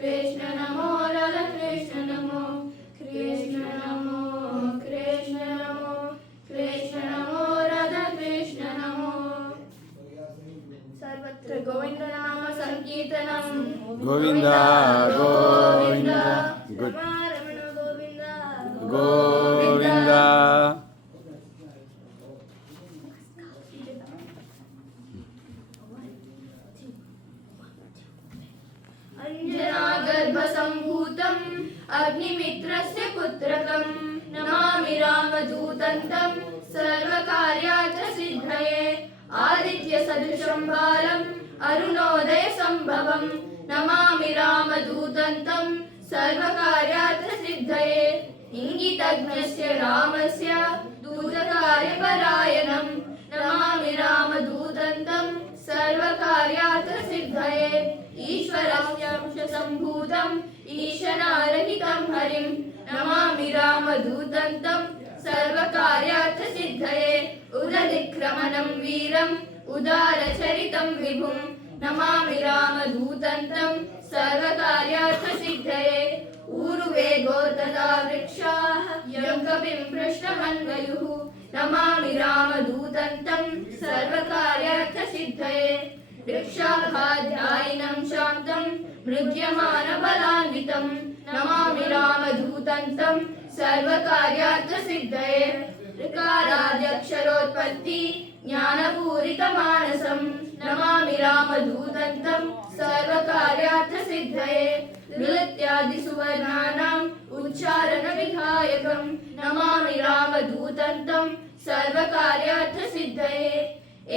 कृष्ण नमो राधा कृष्ण नमो कृष्ण नमो कृष्ण नमो कृष्ण नमो राधा कृष्ण नमो सर्वत्र गोविंद नाम संकीर्तनम गोविंद गोविंद रमण गोविंद गोविंद अंजनागर्भसम्भूतम् अग्निमित्रस्य पुत्रकं नमामि रामदूतं तं सर्वकार्यार्थ सिद्धये आदित्यसदृशं बालम् अरुणोदयसम्भवं नमामि रामदूतं तं सर्वकार्यार्थ सिद्धये इंगितज्ञस्य रामस्य दूतकार्यपरायणं नमामि रामदूतं तं सर्वकार्यार्थ सिद्धये ईश्वरस्यांशसम्भूतम् ईशनारहितं हरिं नमामि रामदूतं तं सर्वकार्यार्थ सिद्धये उदधिक्रमणं वीरम् उदारचरितं विभुं नमामि रामदूतं तं सर्वकार्यार्थ सिद्धये ऊर्वेगो तदा वृक्षाः यं कपिं पृष्ठमन्वयुः नमामि रामदूतं तं सर्वकार्यार्थ सिद्धये वृक्षाघाध्यायिनं शान्तं मृग्यमानबलान्वितं नमामि रामदूतं तं सर्वकार्यार्थ सिद्धये ऋकाराद्यक्षरोत्पत्ति ज्ञानपूरितमानसं नमामि रामदूतं तं सर्वकार्यार्थ सिद्धये नृत्यादिसुवर्णानाम् उच्चारणविधायकं नमामि रामदूतं तं सर्वकार्यार्थ सिद्धये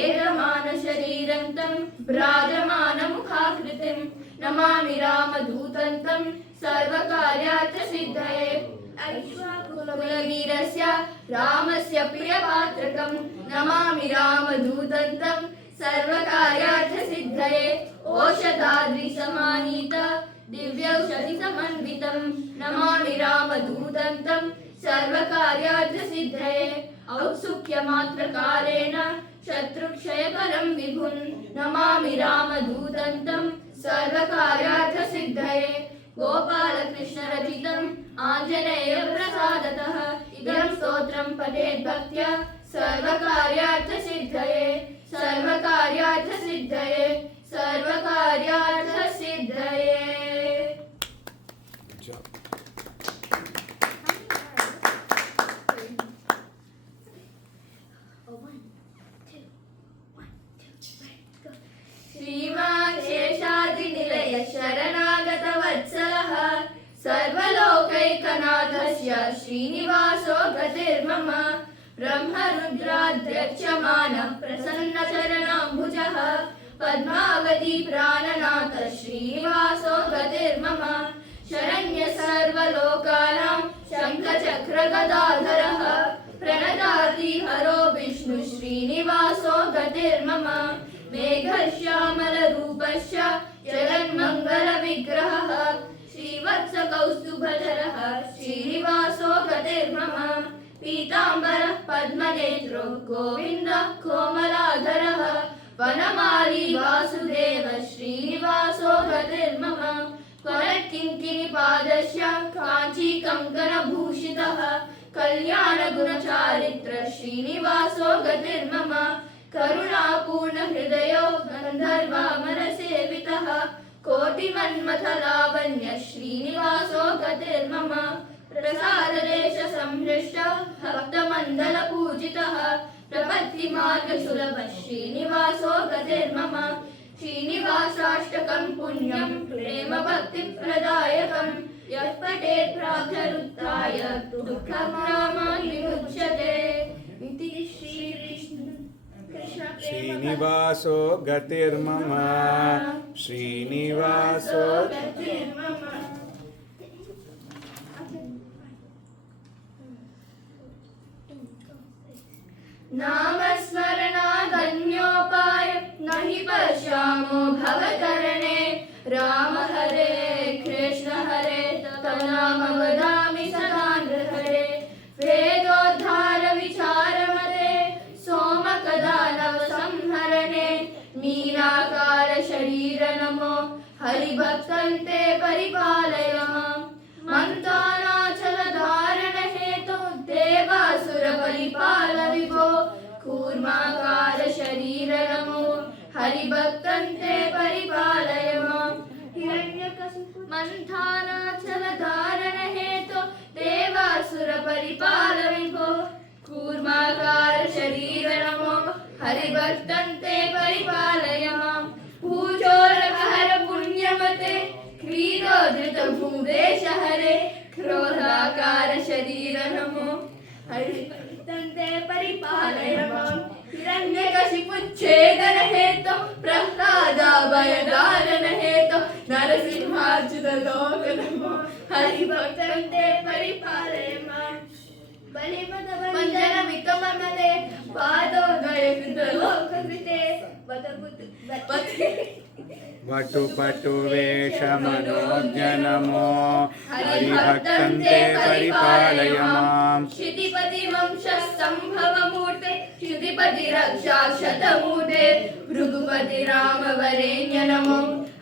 एरमानशरीरं तं भ्राजमानमुखाकृतिं नमामि रामदूतं तं सर्वकार्यार्थ सिद्धये ऐक्ष्वाकुलवीरस्य रामस्य प्रियपात्रकं नमामि रामदूतं तं सर्वकार्यार्थ सिद्धये ओषधाद्रिसमानीत दिव्यौषधिसमन्वितं नमामि रामदूतं तं सर्वकार्यार्थ सिद्धये औत्सुक्यमात्रकालेन शत्रुक्षयकरं विभुं नमामि रामदूतं तं सर्वकार्यार्थ सिद्धये गोपालकृष्णरचितम् आञ्जनेयप्रसादतः इदं स्तोत्रं पठेत् भक्त्या सर्वकार्यार्थ सिद्धये सर्वकार्यार्थ सिद्धये सर्वकार्यार्थ सिद्धये श्रीमान् शेषाद्रिनिलय शरणागतवत्सलः सर्वलोकैकनाथस्य श्रीनिवासो गतिर्मम ब्रह्मरुद्राध्यक्षमानः प्रसन्नचरणाम्बुजः पद्मावती प्राणनाथ श्रीनिवासो गतिर्मम शरण्य सर्वलोकानां शङ्खचक्रगदाधरः प्रणदाति हरो विष्णु श्रीनिवासो गतिर्मम मेघश्यामलरूपश्च जगन्मङ्गलविग्रहः श्रीवत्सकौस्तुभधरः श्रीनिवासो गतिर्मम पीताम्बरः पद्मनेत्रो गोविन्दः कोमलाधरः वनमाली वासुदेव श्रीनिवासो गतिर्मम करकिङ्किणिपादस्य काञ्चीकङ्कणभूषितः कल्याणगुणचारित्र श्रीनिवासो गतिर्मम करुणापूर्णहृदयो गन्धर्वामरसेवितः कोटिमन्मथलावण्य श्रीनिवासो गतिर्मम प्रसाददेशसंहृष्टः भक्तमण्डलपूजितः प्रपत्तिमार्गसुलभः श्रीनिवासो गतिर्मम श्रीनिवासाष्टकं पुण्यं प्रेमभक्तिप्रदायकं यः पठेत् प्रातरुत्थाय दुःखग्रामान् विमुच्यते इति श्रीनिवासो गतिर्मम श्रीनिवासो गतिर्मम नामस्मरणादन्योपाय न हि पश्यामो भवतरणे राम हरे कृष्ण हरे तव नाम वदामि सदा नृहरे वेदोद्धार विचारमते सोमकदा नव संहरणे मीनाकार शरीर नमो हरिभक्तन्ते परिपालय माम् मन्त्राणाचलधारण हेतु देवासुर परिपाल विभो कूर्माकार शरीर नमो हरिभक्तन्ते परिपालय माम् मंथानाचलधारण हेतु देवासुर परिपाल विभो कूर्माकार शरीर नमो हरिभक्तन्ते परिपालय माम् भूचोरहर पुण्यमते क्रीडोधृत भूदेश हरे क्रोधाकार शरीर नमो हरिभक्तन्ते परिपालय माम् हिरण्यकशिपुच्छेदन हेतु प्रह्लादाभयदारण हेतु नरसिंहाच्युत लोक नमो हरिभक्तन्ते परिपालय माम् बलिमदभञ्जन वितममले पादोदय कृतलोककृते वटु पटु वेषमनोज्ञ नमो हरिभक्तन्ते परिपालय माम् क्षितिपति वंश संभव मूर्ते क्षितिपति रक्षा शतमूर्ते भृगुपति राम वरेण्य नमो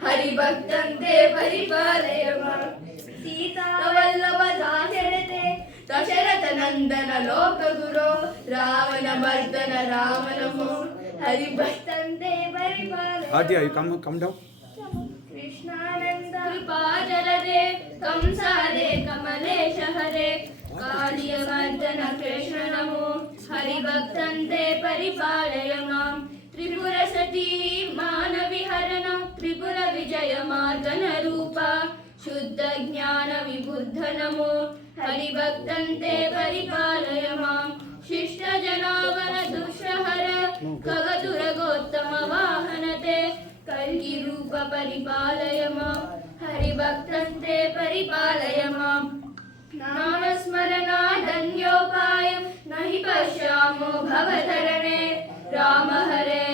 हरिभक्तन्ते परिपालय माम् सीता वल्लभ दाशरथे दशरथ नंदन लोक गुरो रावण मर्दन राम नमो हरिभक्तन्ते परिपालय Adya, you come down. Krishnanand कृपा जलदे कंसादे कमलेश हरे कालिय मर्दन कृष्ण नमो हरिभक्तन्ते परिपालय माम् त्रिपुर सती मानविहरण त्रिपुर विजय मार्दन रूपा शुद्ध ज्ञान विबुद्ध नमो हरिभक्तन्ते परिपालय माम् शिष्ट जनावन दुष्हर खगदुरगोत्तम वाहनते कल्कि रूप परिपालय माम् हरिभक्तन्ते परिपालय माम् नामस्मरणादन्योपायं न हि पश्यामो भवतरणे राम हरे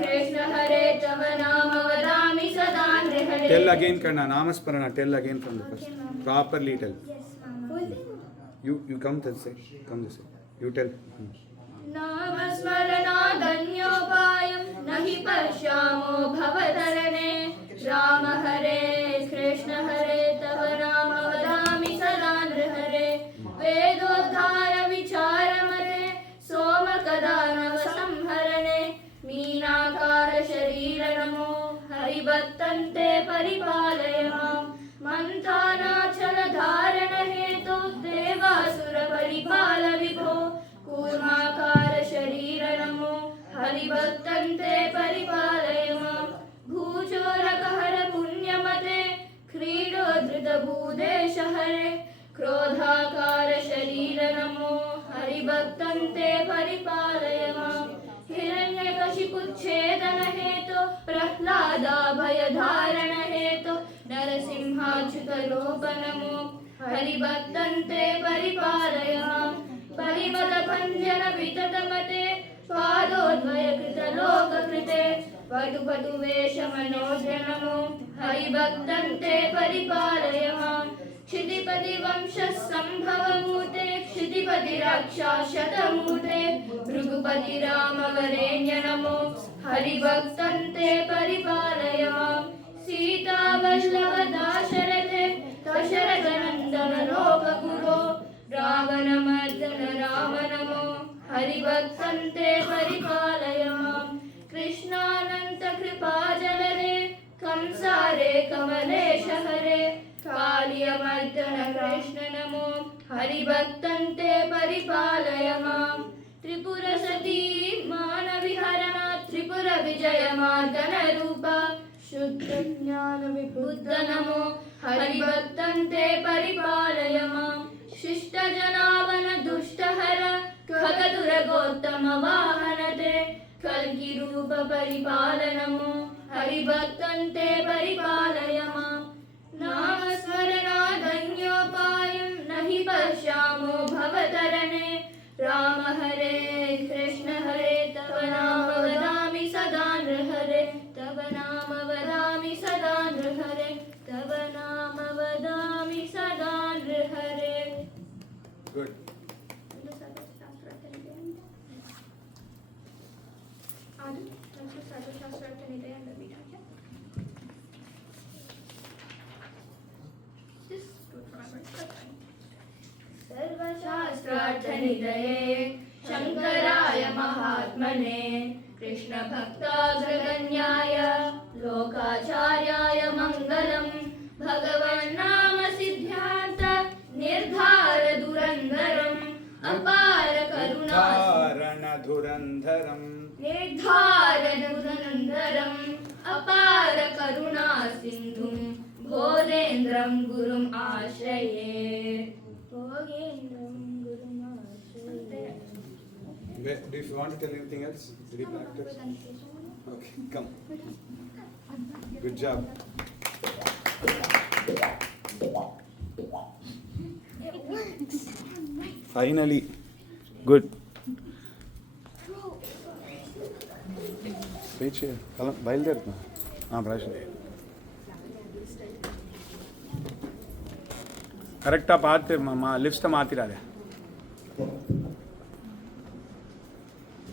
कृष्ण हरे तव नाम वदामि सदा नृहरे Tell again, Karna. Namasparana. Tell again from the first. Properly tell. You come this side. Come this side. You tell. नामस्मरणादन्योपायं न हि पश्यामो भवतरणे राम हरे कृष्ण हरे तव नाम वदामि सदा नृहरे वेदोद्धार विचारमते सोमकदानव संहरणे मीनाकार शरीर नमो हरिभक्तन्ते परिपालय माम् मन्थानाचल धारण हेतु देवासुर परिपाल विभो कूर्माकार शरीर नमो हरिभक्तन्ते परिपालय माम् भूचोरकहर पुण्यमते क्रीडोधृत भूदेश हरे क्रोधाकार शरीर नमो हरिभक्तन्ते परिपालय माम् हिरण्यकशिपुच्छेदन हेतु प्रह्लादाभयधारण हेतु नरसिंहाच्युत लोक नमो हरिभक्तन्ते परिपालय माम् बलिमदभञ्जन विततमते पादोद्वय कृतलोककृते वटुपटु वेषमनोज्ञ नमो हरिभक्तन्ते परिपालय माम् क्षितिपति वंश संभव मूर्ते क्षितिपति रक्षा शतमूर्ते भृगुपति राम वरेण्य नमो हरिभक्तन्ते परिपालय माम् सीता वल्लभ दाशरथे दशरथ नंदन लोक गुरो रावण मर्दन राम नमो हरिभक्तन्ते परिपालय माम् कृष्णानंत कृपा जलदे कंसारे कमलेश हरे कालिय मर्दन कृष्ण नमो हरिभक्तन्ते परिपालय माम् त्रिपुर सती मानविहरण त्रिपुर विजय मार्दन रूपा शुद्ध ज्ञान विबुद्ध नमो हरिभक्तन्ते परिपालय माम् शिष्ट जनावन दुष्टहर खगदुर गौतम वाहनते कल्कि रूप परिपाल नमो हरिभक्तन्ते परिपालय माम् नामस्मरणादन्योपायं न हि पश्यामो भवतरणे राम हरे कृष्ण हरे तव नाम वदामि सदा नृहरे तव नाम वदामि सदा नृहरे तव नाम वदामि सदा नृहरे Good. निधये शङ्कराय महात्मने कृष्णभक्ताग्रगण्याय लोकाचार्याय मङ्गलम् भगवन्नाम सिद्ध्यार्थ निर्धारधुरन्धरम् अपार करुणा धुरन्धरम् निर्धारधुरन्धरम् अपार करुणा सिन्धुं भोगेन्द्रं गुरुम् आश्रये If you want to tell anything else, did you practice? Okay, come. Good job. Finally, good. Wait here. బయలుదేరుతున్నా బ్రష్ కరెక్టా పార్టీ మా లిప్స్తో మాతిరాలే